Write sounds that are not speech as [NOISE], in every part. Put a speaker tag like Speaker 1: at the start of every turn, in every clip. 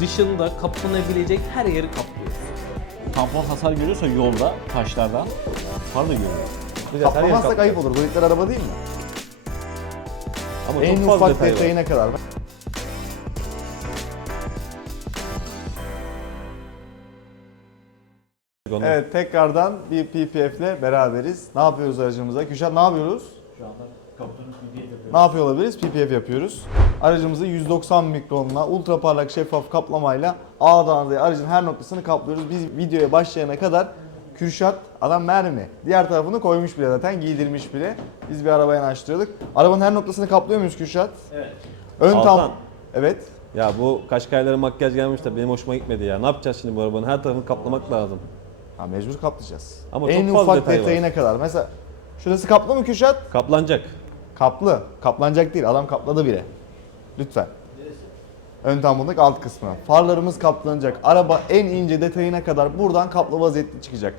Speaker 1: dışında kaplanabilecek her yeri kaplıyoruz.
Speaker 2: Tampon hasar görüyorsa yolda, taşlardan far da görüyor.
Speaker 3: Kaplamazsak ayıp olur. Boyutlar araba değil mi?
Speaker 4: Ama
Speaker 3: en
Speaker 4: çok fazla
Speaker 3: ufak
Speaker 4: detay var.
Speaker 3: detayına kadar.
Speaker 4: Onu-
Speaker 3: Evet tekrardan bir PPF ile beraberiz. Ne yapıyoruz aracımıza? Küşat ne yapıyoruz?
Speaker 2: Şu anda
Speaker 3: Ne yapıyor olabiliriz? PPF yapıyoruz. Aracımızı 190 mikronla ultra parlak şeffaf kaplamayla A'dan Z'ye aracın her noktasını kaplıyoruz. Biz videoya başlayana kadar Kürşat adam mermi. Diğer tarafını koymuş bile zaten giydirmiş bile. Biz bir arabaya yanaştırıyorduk. Arabanın her noktasını kaplıyor muyuz Kürşat?
Speaker 2: Evet.
Speaker 3: Ön tam.
Speaker 4: Altan.
Speaker 3: Evet.
Speaker 4: Ya bu Kaşkaylara makyaj gelmiş de benim hoşuma gitmedi ya. Ne yapacağız şimdi bu arabanın? Her tarafını kaplamak lazım.
Speaker 3: Ha, mecbur kaplayacağız.
Speaker 4: Ama
Speaker 3: en
Speaker 4: çok fazla
Speaker 3: ufak
Speaker 4: detay var.
Speaker 3: detayına kadar. Mesela şurası kaplı mı Kürşat?
Speaker 4: Kaplanacak.
Speaker 3: Kaplı. Kaplanacak değil. Adam kapladı bile. Lütfen. Ön tampondaki alt kısmı. Farlarımız kaplanacak. Araba en ince detayına kadar buradan kaplı vaziyette çıkacak.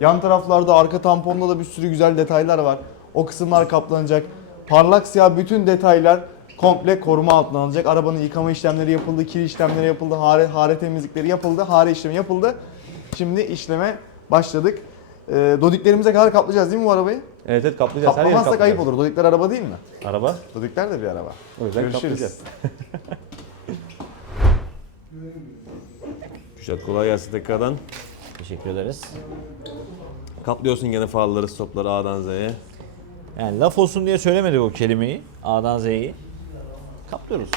Speaker 3: Yan taraflarda arka tamponda da bir sürü güzel detaylar var. O kısımlar kaplanacak. Parlak siyah bütün detaylar komple koruma altına alınacak. Arabanın yıkama işlemleri yapıldı, kir işlemleri yapıldı, hare, hare temizlikleri yapıldı, hare işlemi yapıldı. Şimdi işleme başladık. Ee, dodiklerimize kadar kaplayacağız değil mi bu arabayı?
Speaker 4: Evet evet kaplayacağız. Her yeri
Speaker 3: Kaplamazsak ayıp
Speaker 4: kaplayacağız.
Speaker 3: olur. Dodikler araba değil mi?
Speaker 4: Araba.
Speaker 3: Dodikler de bir araba.
Speaker 4: O yüzden
Speaker 3: Görüşürüz.
Speaker 4: kaplayacağız. [LAUGHS] Küşat kolay gelsin tekrardan.
Speaker 2: Teşekkür ederiz.
Speaker 4: Kaplıyorsun gene farları, stopları A'dan Z'ye.
Speaker 2: Yani laf olsun diye söylemedik o kelimeyi. A'dan Z'yi. Kaplıyoruz.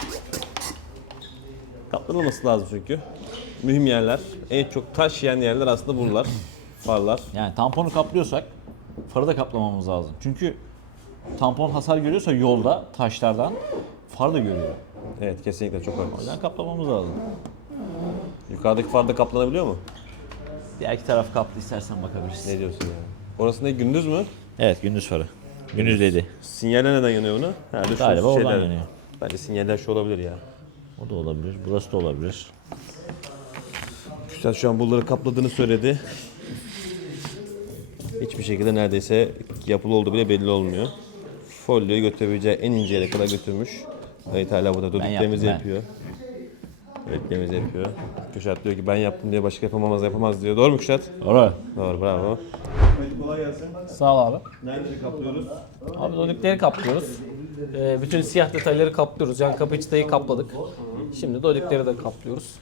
Speaker 4: Kaplanılması lazım çünkü. Mühim yerler. En çok taş yiyen yerler aslında buralar. Farlar.
Speaker 2: Yani tamponu kaplıyorsak farı da kaplamamız lazım. Çünkü tampon hasar görüyorsa yolda, taşlardan far da görüyor.
Speaker 4: Evet kesinlikle çok
Speaker 2: O
Speaker 4: haklısın.
Speaker 2: yüzden kaplamamız lazım.
Speaker 4: Yukarıdaki far da kaplanabiliyor mu?
Speaker 2: Diğer iki taraf kaplı istersen bakabiliriz.
Speaker 4: Ne diyorsun ya? Orası ne gündüz mü?
Speaker 2: Evet gündüz farı. Gündüz dedi.
Speaker 4: Sinyaller neden yanıyor bunu? Herhalde şu
Speaker 2: Galiba oradan
Speaker 4: şeyler-
Speaker 2: yanıyor.
Speaker 4: Bence sinyaller şu olabilir ya.
Speaker 2: O da olabilir. Burası da olabilir.
Speaker 4: Güzel şu an bunları kapladığını söyledi. Hiçbir şekilde neredeyse yapılı olduğu bile belli olmuyor. Folyoyu götürebileceği en ince yere kadar götürmüş. Evet hala burada
Speaker 2: ben.
Speaker 4: yapıyor. Evet temizliği yapıyor. Kuşat diyor ki ben yaptım diye başka yapamamaz yapamaz diyor. Doğru mu Kuşat?
Speaker 2: Doğru.
Speaker 4: Doğru bravo. kolay gelsin.
Speaker 1: Sağ ol abi.
Speaker 4: Nereleri kaplıyoruz?
Speaker 1: Abi dodikleri kaplıyoruz. Ee, bütün siyah detayları kaplıyoruz. Yani kapı çıtayı kapladık. Şimdi dodikleri de kaplıyoruz.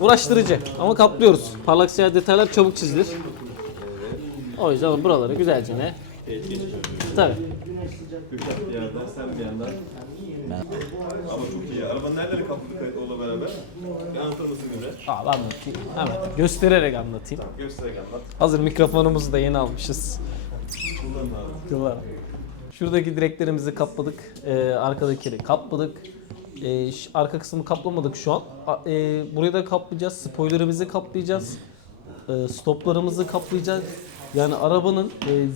Speaker 1: Uğraştırıcı ama kaplıyoruz. Parlak siyah detaylar çabuk çizilir. O yüzden buraları güzelce ne? Tabii.
Speaker 4: Kuşat bir yandan sen bir yandan. Ama çok iyi. Arabanın nereleri kapladık kayıtla beraber? Bir anlatır mısın bize?
Speaker 1: Abi anlatayım. Hemen göstererek anlatayım.
Speaker 4: Göstererek anlat.
Speaker 1: Hazır mikrofonumuzu da yeni almışız.
Speaker 4: Kullanın abi.
Speaker 1: Kullan. Şuradaki direklerimizi kapladık. Ee, arkadakileri kapladık. Ee, arka kısmı kaplamadık şu an. A- e, burayı da kaplayacağız. Spoiler'ımızı kaplayacağız. Ee, stoplarımızı kaplayacağız. Yani arabanın e,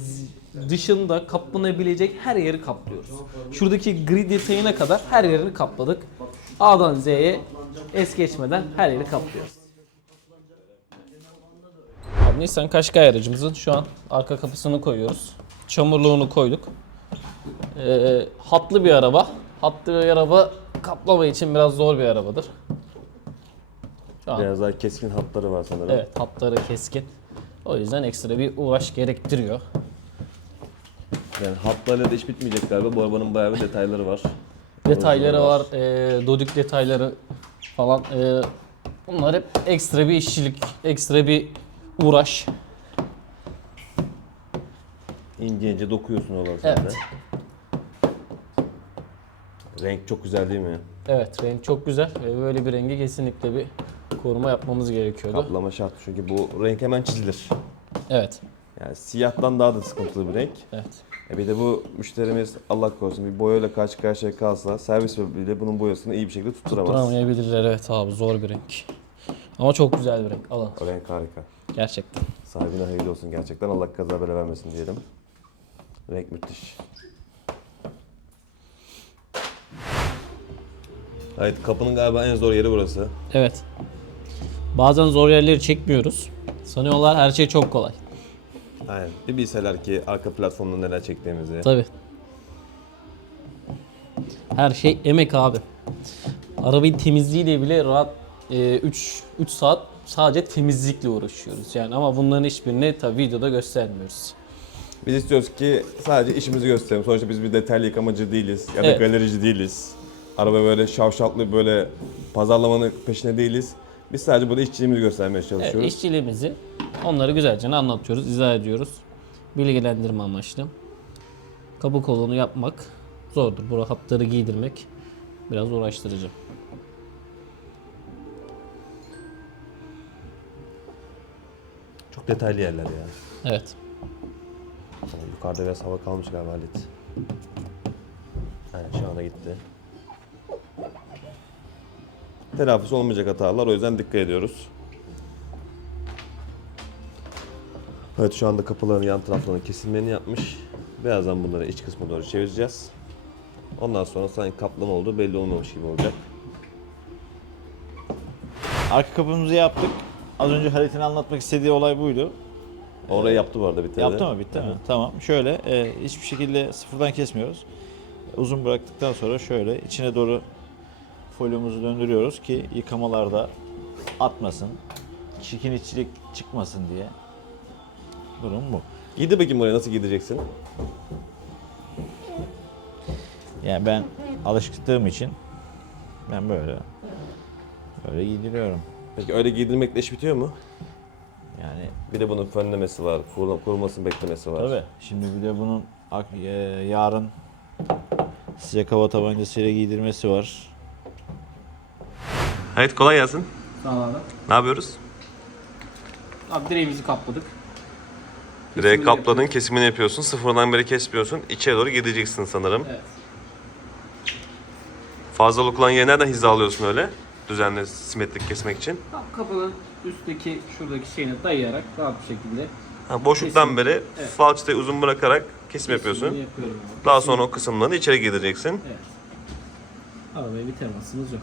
Speaker 1: dışında kaplanabilecek her yeri kaplıyoruz. Şuradaki gri detayına kadar her yerini kapladık. A'dan Z'ye es geçmeden her yeri kaplıyoruz. Abi Nissan Qashqai aracımızın şu an arka kapısını koyuyoruz. Çamurluğunu koyduk. Ee, hatlı bir araba. Hatlı bir araba kaplama için biraz zor bir arabadır. Şu an
Speaker 4: Biraz daha keskin hatları var sanırım.
Speaker 1: evet hatları keskin. O yüzden ekstra bir uğraş gerektiriyor.
Speaker 4: Yani hatlarla da iş bitmeyecek galiba. Bu arabanın bayağı bir detayları var.
Speaker 1: Detayları var, e, dodik detayları falan. E, bunlar hep ekstra bir işçilik, ekstra bir uğraş.
Speaker 4: İnce ince dokuyorsun oraları sen
Speaker 1: Evet.
Speaker 4: Renk çok güzel değil mi?
Speaker 1: Evet renk çok güzel böyle bir rengi kesinlikle bir koruma yapmamız gerekiyordu.
Speaker 4: Kaplama şart çünkü bu renk hemen çizilir.
Speaker 1: Evet.
Speaker 4: Yani siyahtan daha da sıkıntılı bir renk.
Speaker 1: Evet.
Speaker 4: E bir de bu müşterimiz Allah korusun bir boyayla karşı karşıya kalsa servis bile bunun boyasını iyi bir şekilde tutturamaz.
Speaker 1: Duramayabilirler evet abi zor bir renk. Ama çok güzel bir renk. Alın.
Speaker 4: O renk harika.
Speaker 1: Gerçekten.
Speaker 4: Sahibine hayırlı olsun gerçekten. Allah kaza bela vermesin diyelim. Renk müthiş. Evet kapının galiba en zor yeri burası.
Speaker 1: Evet. Bazen zor yerleri çekmiyoruz. Sanıyorlar her şey çok kolay.
Speaker 4: Aynen. Bir bilseler ki arka platformda neler çektiğimizi.
Speaker 1: Tabii. Her şey emek abi. Arabayı temizliğiyle bile rahat 3 3 saat sadece temizlikle uğraşıyoruz. Yani ama bunların hiçbirini tabii videoda göstermiyoruz.
Speaker 4: Biz istiyoruz ki sadece işimizi gösterelim. Sonuçta biz bir detaylı yıkamacı değiliz ya da
Speaker 1: Evet.
Speaker 4: galerici değiliz. Araba böyle şavşatlı böyle pazarlamanın peşinde değiliz. Biz sadece burada işçiliğimizi göstermeye
Speaker 1: Evet,
Speaker 4: çalışıyoruz.
Speaker 1: işçiliğimizi onları güzelce anlatıyoruz, izah ediyoruz. Bilgilendirme amaçlı. Kapı kolunu yapmak zordur. Bu hatları giydirmek biraz uğraştırıcı.
Speaker 4: Çok detaylı yerler ya.
Speaker 1: Evet.
Speaker 4: Yukarıda biraz hava kalmış galiba Halit. Aynen şu anda gitti. Telafisi olmayacak hatalar o yüzden dikkat ediyoruz. Evet şu anda kapıların yan taraflarının kesilmeni yapmış. Birazdan bunları iç kısma doğru çevireceğiz. Ondan sonra sanki kaplama olduğu belli olmamış gibi olacak.
Speaker 2: Arka kapımızı yaptık. Az önce Halit'in anlatmak istediği olay buydu.
Speaker 4: Orayı yaptı bu arada bitirdi.
Speaker 2: Yaptı mı? Bitti mi? Tamam. Şöyle e, hiçbir şekilde sıfırdan kesmiyoruz. Uzun bıraktıktan sonra şöyle içine doğru folyomuzu döndürüyoruz ki yıkamalarda atmasın. Çirkin işçilik çıkmasın diye. Durum bu.
Speaker 4: Giydir bakayım oraya nasıl giydireceksin?
Speaker 2: Yani ben alıştığım için ben böyle böyle giydiriyorum.
Speaker 4: Peki öyle giydirmekle iş bitiyor mu?
Speaker 2: Yani
Speaker 4: Bir de bunun fönlemesi var, kurul- kurulmasını beklemesi var.
Speaker 2: tabii. Şimdi bir de bunun ak- e, yarın sıcak hava tabancasıyla giydirmesi var.
Speaker 4: Evet kolay gelsin.
Speaker 1: Sağ olun.
Speaker 4: Ne yapıyoruz?
Speaker 1: Abi direğimizi kapladık.
Speaker 4: Direkt kapladın, kesimini yapıyorsun. Sıfırdan beri kesmiyorsun. İçeri doğru gideceksin sanırım.
Speaker 1: Evet.
Speaker 4: Fazlalık olan yeri nereden hizalıyorsun öyle? Düzenli, simetrik kesmek için.
Speaker 1: Tam kapının üstteki şuradaki şeyine dayayarak rahat bir şekilde
Speaker 4: Ha, boşluktan
Speaker 1: Kesim.
Speaker 4: beri
Speaker 1: Evet.
Speaker 4: falçatayı uzun bırakarak kesim yapıyorsun.
Speaker 1: abi.
Speaker 4: Daha sonra o kısımlarını içeri giydireceksin.
Speaker 1: Evet. Arabaya bir temasımız yok.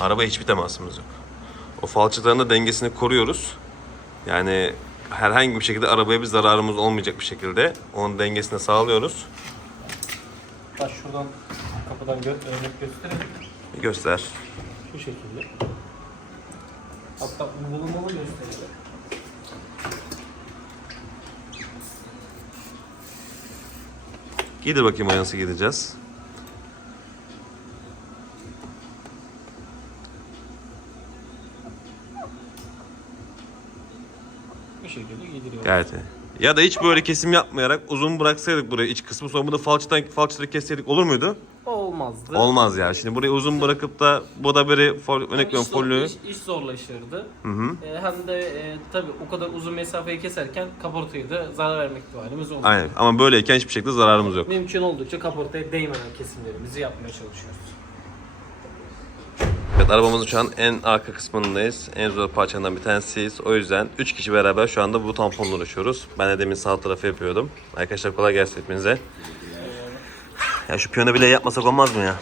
Speaker 4: Arabaya hiçbir temasımız yok. O falçaların da dengesini koruyoruz. Yani herhangi bir şekilde arabaya bir zararımız olmayacak bir şekilde onun dengesini sağlıyoruz.
Speaker 1: Baş şuradan kapıdan gö örnek gösterelim.
Speaker 4: Bir göster.
Speaker 1: Şu şekilde. Hatta uygulamalı gösterelim.
Speaker 4: Giydir bakayım nasıl gideceğiz.
Speaker 1: Bu şekilde giydiriyoruz.
Speaker 4: Gayet iyi. Ya da hiç böyle kesim yapmayarak uzun bıraksaydık burayı iç kısmı sonra burada falçadan falçaları kesseydik olur muydu?
Speaker 1: Olmazdı.
Speaker 4: Olmaz ya. Şimdi burayı uzun bırakıp da bu da böyle fol, örnek veriyorum
Speaker 1: İş
Speaker 4: folyoyu.
Speaker 1: iş, iş zorlaşırdı.
Speaker 4: Hı hı.
Speaker 1: Ee, hem de e, tabii o kadar uzun mesafeyi keserken kaportaya da zarar vermek ihtimalimiz oldu.
Speaker 4: Aynen. Ama böyleyken hiçbir şekilde zararımız yok.
Speaker 1: Mümkün oldukça kaportaya değmeden kesimlerimizi yapmaya çalışıyoruz.
Speaker 4: Arabamızın şu an en arka kısmındayız. En zor parçalarından bir tanesiyiz. O yüzden 3 kişi beraber şu anda bu tamponla uğraşıyoruz. Ben de demin sağ tarafı yapıyordum. Arkadaşlar kolay gelsin hepinize. Ya şu piyano bile yapmasak olmaz mı ya?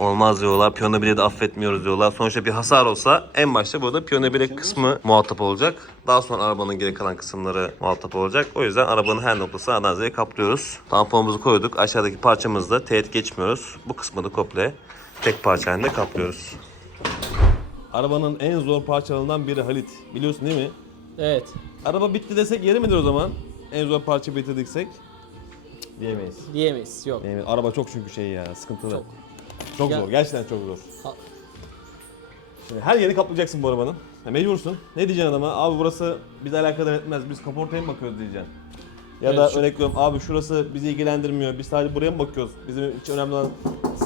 Speaker 4: Olmaz diyorlar. Piyano bile de affetmiyoruz diyorlar. Sonuçta bir hasar olsa en başta burada piyano bile kısmı muhatap olacak. Daha sonra arabanın geri kalan kısımları muhatap olacak. O yüzden arabanın her noktasını A'dan Z'ye kaplıyoruz. Tamponumuzu koyduk. Aşağıdaki parçamızda teğet geçmiyoruz. Bu kısmı da komple tek parça halinde kaplıyoruz. Arabanın en zor parçalarından biri Halit. Biliyorsun değil mi?
Speaker 1: Evet.
Speaker 4: Araba bitti desek yeri midir o zaman? En zor parça bitirdiksek? Diyemeyiz.
Speaker 1: Diyemeyiz. Yok.
Speaker 4: Yani araba çok çünkü şey ya sıkıntılı.
Speaker 1: Çok.
Speaker 4: Çok,
Speaker 1: Ya-
Speaker 4: zor. Gerçekten çok zor.
Speaker 1: Ha-
Speaker 4: Şimdi her yeri kaplayacaksın bu arabanın. Ya mecbursun. Ne diyeceksin adama? Abi burası bizi alakadar etmez. Biz kaportaya mı bakıyoruz diyeceksin. Ya
Speaker 1: Evet,
Speaker 4: da
Speaker 1: şu-
Speaker 4: örnek veriyorum abi şurası bizi ilgilendirmiyor. Biz sadece buraya mı bakıyoruz? Bizim için önemli olan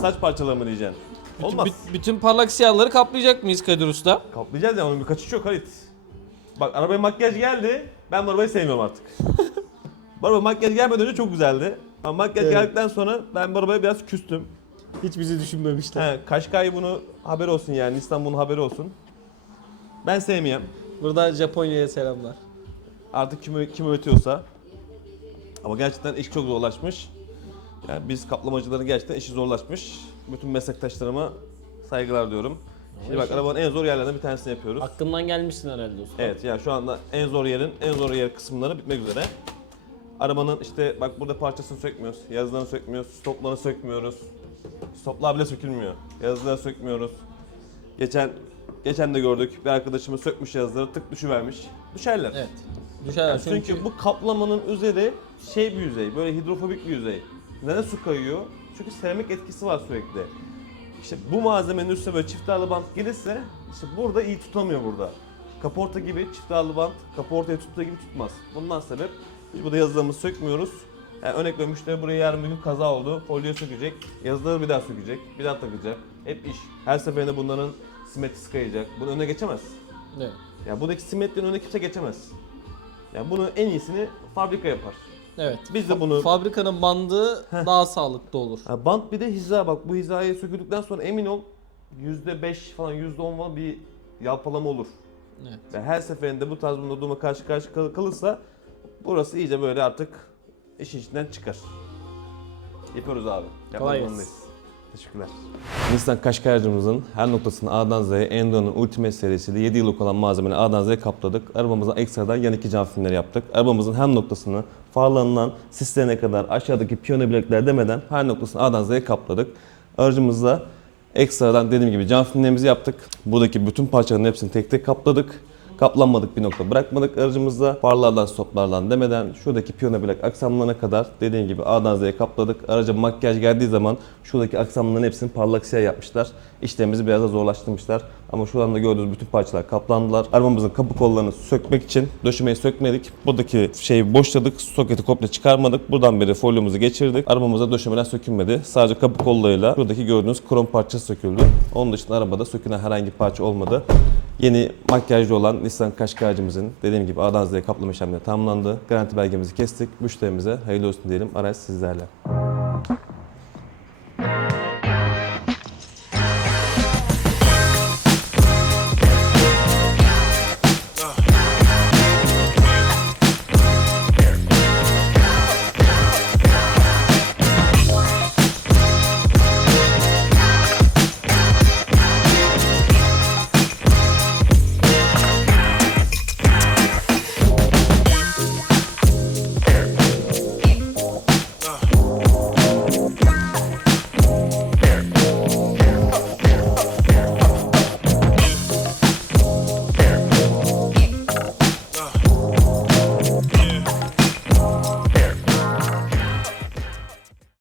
Speaker 4: saç parçaları mı diyeceksin. Olmaz.
Speaker 1: Bü- bütün parlak siyahları kaplayacak mıyız Kadir Usta?
Speaker 4: Kaplayacağız ya onun bir kaçış yok Halit. Bak arabaya makyaj geldi. Ben bu arabayı sevmiyorum artık. [LAUGHS] bu araba makyaj gelmeden önce çok güzeldi. Ama makyaj geldikten sonra ben bu arabaya biraz küstüm.
Speaker 1: Hiç bizi düşünmemişler.
Speaker 4: He, Kaşkay bunu haber olsun yani. İstanbul'un haberi olsun. Ben sevmeyeyim.
Speaker 1: Buradan Japonya'ya selamlar.
Speaker 4: Artık kim, kim üretiyorsa. Ama gerçekten iş çok zorlaşmış. Yani biz kaplamacıların gerçekten işi zorlaşmış. Bütün meslektaşlarıma saygılar diyorum. Şimdi bak arabanın en zor yerlerinden bir tanesini yapıyoruz.
Speaker 1: Aklımdan gelmişsin herhalde usta.
Speaker 4: Evet yani şu anda en zor yerin en zor yer kısımları bitmek üzere. Arabanın işte bak burada parçasını sökmüyoruz, yazılarını sökmüyoruz, stoplarını sökmüyoruz. Stoplar bile sökülmüyor. Yazıları sökmüyoruz. Geçen geçen de gördük. Bir arkadaşımız sökmüş yazıları tık düşüvermiş. Düşerler.
Speaker 1: Evet. Düşerler çünkü,
Speaker 4: Çünkü bu kaplamanın üzeri şey bir yüzey, böyle hidrofobik bir yüzey. Neden su kayıyor? Çünkü seramik etkisi var sürekli. İşte bu malzemenin üstüne böyle çift ağırlı bant gelirse işte burada iyi tutamıyor burada. Kaporta gibi çift ağırlı bant kaportayı tuttuğu gibi tutmaz. Bundan sebep biz burada yazılarımızı sökmüyoruz. Yani örnek veriyorum müşteri buraya yarın bir gün kaza oldu. Folyoyu sökecek. Yazıları bir daha sökecek. Bir daha takacak. Hep iş. Her seferinde bunların simetrisi kayacak. Bunun önüne geçemez.
Speaker 1: Evet.
Speaker 4: Ya buradaki simetrinin önüne kimse geçemez. Yani bunun en iyisini fabrika yapar.
Speaker 1: Evet.
Speaker 4: Biz de bunu
Speaker 1: Fabrikanın bandı daha sağlıklı olur.
Speaker 4: Ha, bant bir de hiza bak bu hizaya söküldükten sonra emin ol %5 falan %10 falan bir yalpalama olur.
Speaker 1: Evet.
Speaker 4: Ve her seferinde bu tarz bunda duruma karşı karşı kal- kalırsa burası iyice böyle artık işin içinden çıkar. Yapıyoruz abi. Yapmak
Speaker 1: Kolay gelsin.
Speaker 4: zorundayız. Teşekkürler. Nissan Qashqai'cımızın her noktasını A'dan Z'ye Enduro'nun Ultimate serisiyle 7 yıllık olan malzemeleri A'dan Z'ye kapladık. Arabamıza ekstradan yan iki cam filmleri yaptık. Arabamızın her noktasını farlarından sislerine kadar aşağıdaki piyano bilekler demeden her noktasını A'dan Z'ye kapladık. Aracımızda ekstradan dediğim gibi cam filmlerimizi yaptık. Buradaki bütün parçaların hepsini tek tek kapladık. Kaplanmadık bir nokta bırakmadık aracımızda. Farlardan, stoplardan demeden şuradaki piyano bilek aksamlarına kadar dediğim gibi A'dan Z'ye kapladık. Araca makyaj geldiği zaman şuradaki aksamların hepsini parlak siyah yapmışlar. İşlemimizi biraz da zorlaştırmışlar. Ama şu anda gördüğünüz bütün parçalar kaplandılar. Arabamızın kapı kollarını sökmek için döşemeyi sökmedik. Buradaki şeyi boşladık. Soketi komple çıkarmadık. Buradan beri folyomuzu geçirdik. Arabamıza döşemeler sökülmedi. Sadece kapı kollarıyla buradaki gördüğünüz krom parçası söküldü. Onun dışında arabada sökülen herhangi parça olmadı. Yeni makyajlı olan Nissan Qashqai'cimizin dediğim gibi A'dan kaplama işlemleri tamamlandı. Garanti belgemizi kestik. Müşterimize hayırlı olsun diyelim. Araç sizlerle.